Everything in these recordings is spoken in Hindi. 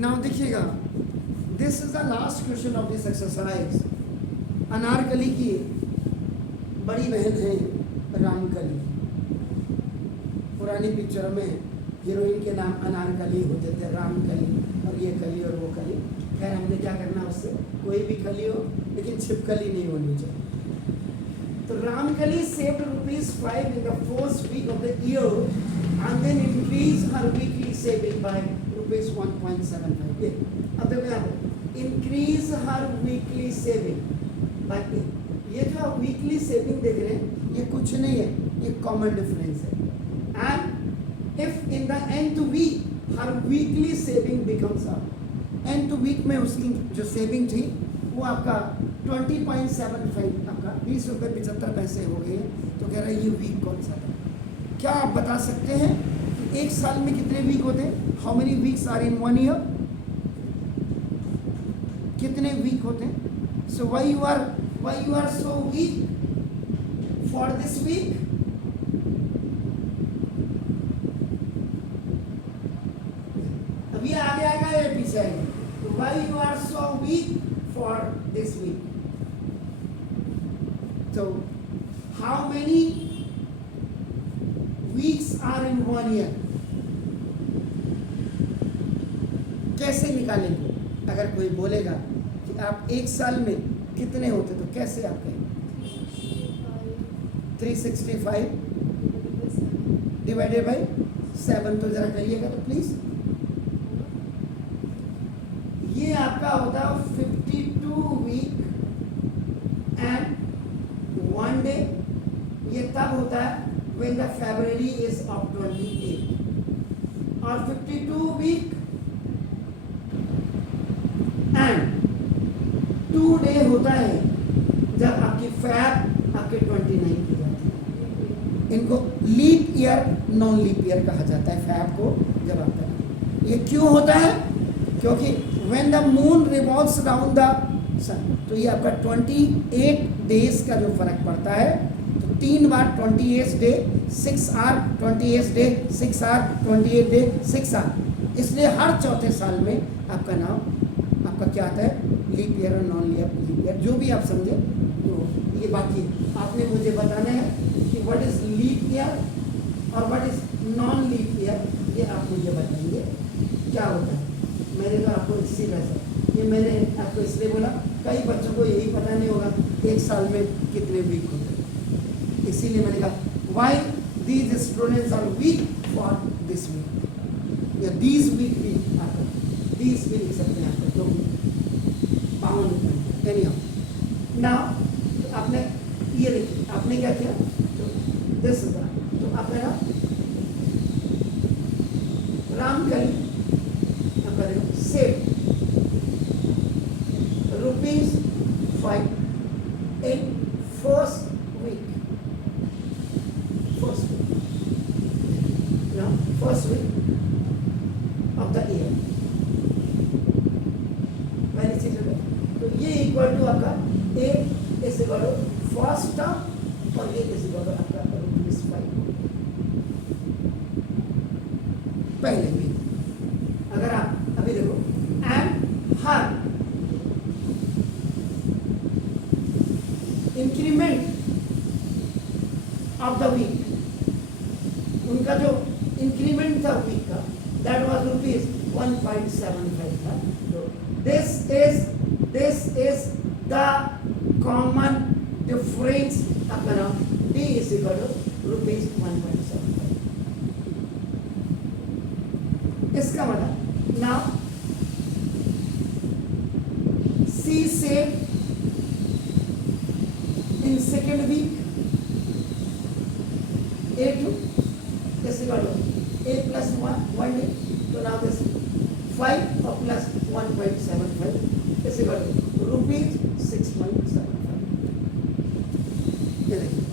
नाउ देखिएगा, this is the last question of this exercise. Anarkali की बड़ी बहन है रामकली। पुरानी पिक्चर में हीरोइन के नाम अनारकली होते थे, रामकली, और ये कली और वो कली। खैर हमने क्या करना उससे, कोई भी कली हो लेकिन छिपकली नहीं होनी चाहिए। तो Ramkali saved ₹5 in the first week of the year and then increased her weekly saving by ₹1.75. अब देखो यहाँ पे increase her weekly saving by 8. ये जो आप वीकली सेविंग देख रहे हैं ये कुछ नहीं है, ये कॉमन डिफरेंस है। And if in the nth week हर weekly saving becomes nth week में उसकी जो सेविंग थी वो आपका 20.75 आपका ₹20.75 हो गई है। तो कह रहा है ये वीक कौन सा था? क्या आप बता सकते हैं कि एक साल में कितने वीक होते हैं? How many weeks are in 1 year? कितने वीक होते हैं? So why you are so weak for this week? अभी आगे आएगा ये पीछे आएगा। तो why you are so weak for this week? So how many weeks are in 1 year? कैसे निकालेंगे? अगर कोई बोलेगा कि आप एक साल में कितने होते तो कैसे आप कहेंगे? 365 डिवाइडेड बाई 7। तो जरा करिएगा तो प्लीज। ये आपका होता है 52 वीक एंड 1 डे। ये तब होता है when the February is of 28 और 52 वीक एंड 2 डे होता है जब आपकी फैब आपके 29 की जाती है। इनको leap year, non leap year कहा जाता है फैब को जब आपका। ये क्यों होता है? क्योंकि when the moon revolves around the sun, तो ये आपका 28 डेज का जो फर्क पड़ता है। तो 3 बार 28 डे 6 आर, 28 डे 6 आर, 28 डे 6 आर। इसलिए हर चौथे साल में आपका नाम आपका क्या आता है? लीप ईयर और नॉन लीप ईयर, जो भी आप समझे। तो ये बाकी आपने मुझे बताना है कि व्हाट इज लीप ईयर और what is non leap year, ये आप मुझे बताएंगे क्या होता है। मैंने तो आपको इसी वजह ये मैंने आपको इसलिए बोला, कई बच्चों को यही पता नहीं होगा एक साल में कितने वीक होते हैं। इसीलिए मैंने कहा why these students are weak for this week, या दीज वीक भी आपको दीज भी लिख सकते हैं आपको, जो नाउ आपने ये लिखी, आपने क्या किया? तो दिस इज तो आपने ना रामकली आपका देखो save ₹5 in first week of the year। पहली चीज है तो ये इक्वल टू आपका A is equal to first term और A इज इक्वल टू आपका ₹5 पहले भी। अगर आप अभी देखो एंड हर इंक्रीमेंट ऑफ द वीक, उनका जो इंक्रीमेंट था वीक का दैट वाज ₹1.75 था। तो this is the common difference आपका नाम D is equal to ₹1.75। इसका मतलब now C saved in second week A2 is equal to A plus 1 day। तो now this 5 or plus 1.75 is equal to ₹6.75। ये देखिए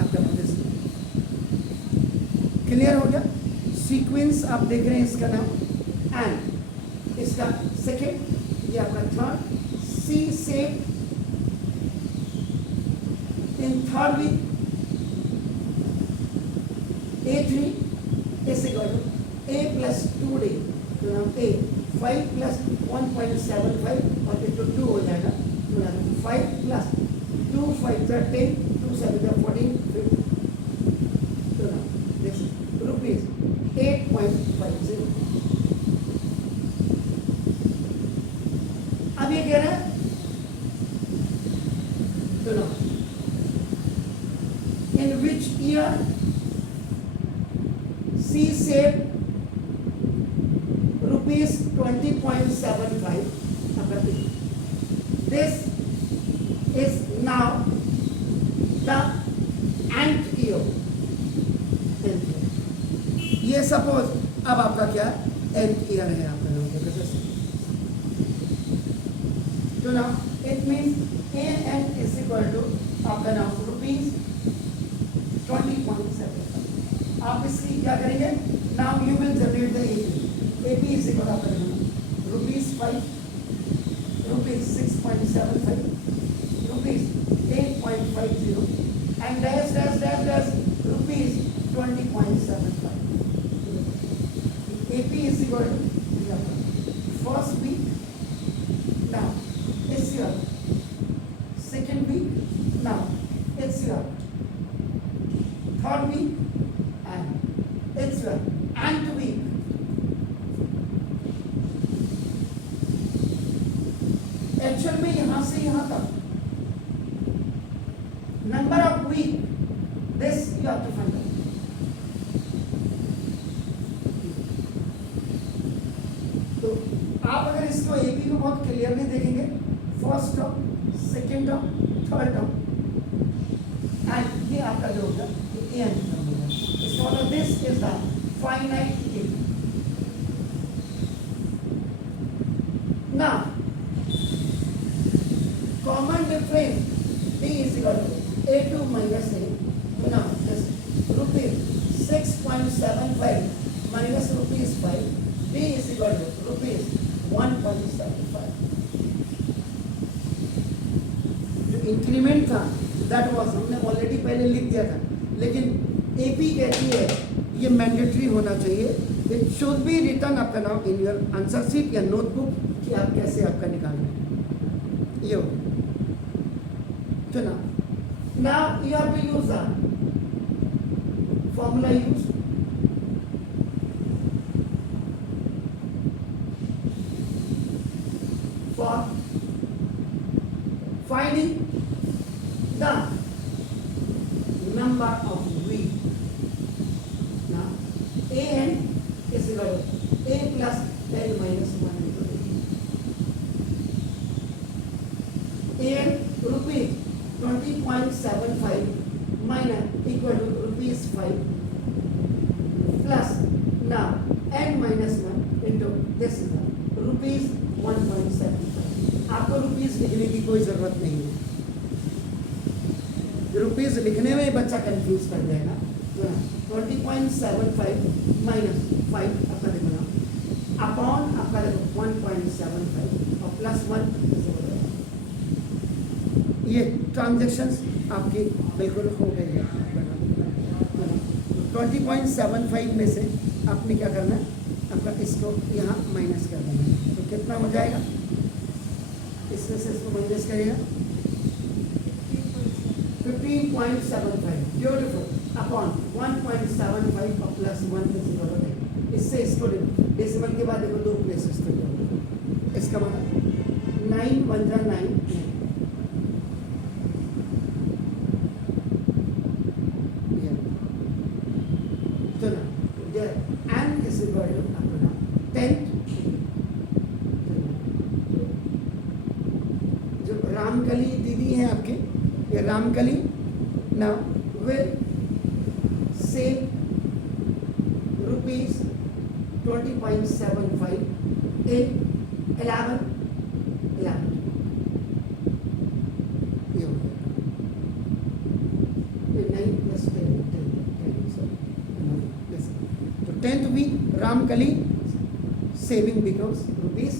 आपका क्लियर हो गया। सीक्वेंस आप देख रहे हैं, इसका नाम एंड इसका सेकेंड, ये आपका third. See save in third week A3 is equal to A plus 2 day तो नाउ ए 5 प्लस 1.75 और ये तो 2 हो जाएगा। तो नाउ 5 प्लस 2 5 10 2 7 14 15। तो नाउ दिस रुपीज 8.50। अब ये कह रहा है तो now in which year C said rupees 20.75. This is now the nth year. ये सपोज अब आपका क्या nth ईयर है आपका नाम देखो। तो ना it means AN is equal to आपका नाम रुपीज 20.75। आप इसकी क्या करेंगे, now you will generate the AP is equal आप करेंगे rupees 5 rupees 6.75 rupees 8.50 and dash dash dash dash rupees 20.75। AP is equal to first week, now it's your second week, now it's your third week, and it's your nth week. Actual में यहां से यहां तक number of week this you have to find out. तो आप अगर इसको एपी को बहुत क्लियरली देखेंगे, first term, second term, third term and ये आपका जो होगा ये एन टर्म होगा। इसका मतलब this is the finite AP. Now common difference B is equal to A2 minus A. So now this rupees 6.75 minus rupees 5. B is equal to rupees 1.75. जो इंक्रीमेंट था दैट वाज हमने ऑलरेडी पहले लिख दिया था, लेकिन AP कहती है ये मैंडेटरी होना चाहिए। इट शुड बी रिटर्न आपका नाम इन योर आंसर शीट या नोटबुक कि आप कैसे आपका निकालना है। ये हो तो now you have to use the formula used for finding the number of week. Now AN is equal to A plus N minus 1 into A. AN rupees 20.75 minus equal to rupees 5 plus now n minus 1 into this is rupees 1.75। आपको रुपीस लिखने की कोई जरूरत नहीं है, रुपीस लिखने में बच्चा कंफ्यूज कर जाएगा। 20.75 माइनस 5 आपका देखो ना अपॉन आपका देखो 1.75 और प्लस 1 ये ट्रांजेक्शंस आपकी बिल्कुल हो गई है। 20.75 में से आपने क्या करना है, आपका इसको यहाँ माइनस कर देना है। तो कितना हो जाएगा, इसमें से इसको माइनस करेगा 15.75 ब्यूटीफुल अपॉन 1.75 और प्लस 1 इससे इसको डेसिमल के बाद देखो दो प्लेसेस पे जाओ। इसका मतलब 9 1 जा 9 and is equal to अपना 10 जो रामकली दीदी है आपके, ये Ramkali now will save rupees 20.75 in 11 ये हो गया 9 plus 10 so 10th week Ramkali saving becomes rupees